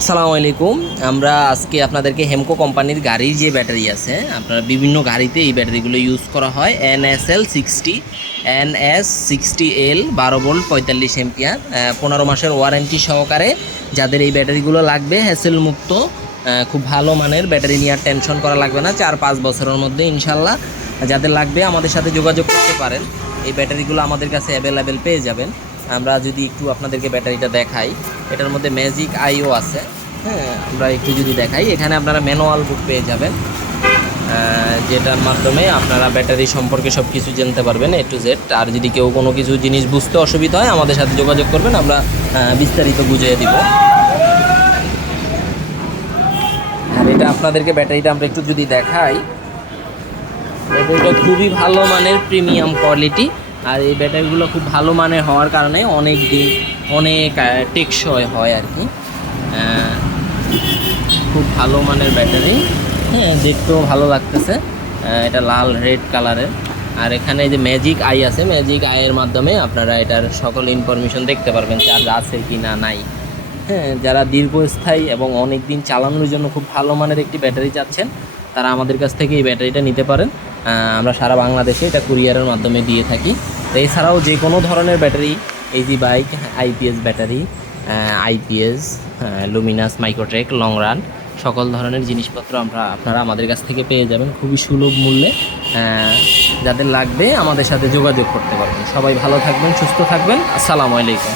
আসসালামু আলাইকুম। আমরা আজকে আপনাদেরকে হেমকো কোম্পানির গাড়ির যে ব্যাটারি আছে, আপনারা বিভিন্ন গাড়িতে এই ব্যাটারিগুলো ইউজ করা হয়। N S L sixty N S sixty L বারো ভোল্ট পঁয়তাল্লিশ এমপিয়ার পনেরো মাসের ওয়ারেন্টি সহকারে যাদের এই ব্যাটারিগুলো লাগবে হ্যাসেল মুক্ত খুব ভালো মানের ব্যাটারি নিয়ে আর টেনশন করা লাগবে না। চার পাঁচ বছরের মধ্যে ইনশাল্লাহ যাদের লাগবে আমাদের সাথে যোগাযোগ করতে পারেন। এই ব্যাটারিগুলো আমাদের কাছে অ্যাভেলেবেল পেয়ে যাবেন। আমরা যদি একটু আপনাদেরকে ব্যাটারিটা দেখাই। এটার মধ্যে ম্যাজিক আইও আছে। হ্যাঁ আমরা একটু যদি দেখাই, এখানে আপনারা ম্যানুয়াল বুক পেয়ে যাবেন। যেটার মাধ্যমে আপনারা ব্যাটারি সম্পর্কে সব কিছু জানতে পারবেন এ টু জেড আর যদি কেউ কোনো কিছু জিনিস বুঝতে অসুবিধা হয়, আমাদের সাথে যোগাযোগ করবেন, আমরা বিস্তারিত বুঝিয়ে দিব। আর এটা আপনাদেরকে ব্যাটারিটা আমরা একটু যদি দেখাই খুবই ভালো মানের প্রিমিয়াম কোয়ালিটি আর এই ব্যাটারিগুলো খুব ভালো মানের হওয়ার কারণে অনেক দিন, অনেক টেকসই হয় আর কি। খুব ভালো মানের ব্যাটারি। হ্যাঁ দেখতেও ভালো লাগতেছে। এটা লাল, রেড কালারের। আর এখানে যে ম্যাজিক আই আছে, ম্যাজিক আইয়ের মাধ্যমে আপনারা এটার সকল ইনফরমেশন দেখতে পারবেন চার্জ আছে কি না নাই। হ্যাঁ যারা দীর্ঘস্থায়ী এবং অনেক দিন চালানোর জন্য খুব ভালো মানের একটি ব্যাটারি চাচ্ছেন, তারা আমাদের কাছ থেকে এই ব্যাটারিটা নিতে পারেন। আমরা সারা বাংলাদেশে এটা কুরিয়ারের মাধ্যমে দিয়ে থাকি। তো এছাড়াও যে কোনো ধরনের battery AEG bike IPS battery IPS Luminous Microtek long run সকল ধরনের জিনিসপত্র আমরা, আপনারা আমাদের কাছ থেকে পেয়ে যাবেন খুবই সুলভ মূল্যে। যাদের লাগবে আমাদের সাথে যোগাযোগ করতে পারবেন। সবাই ভালো থাকবেন, সুস্থ থাকবেন। আসসালামু আলাইকুম।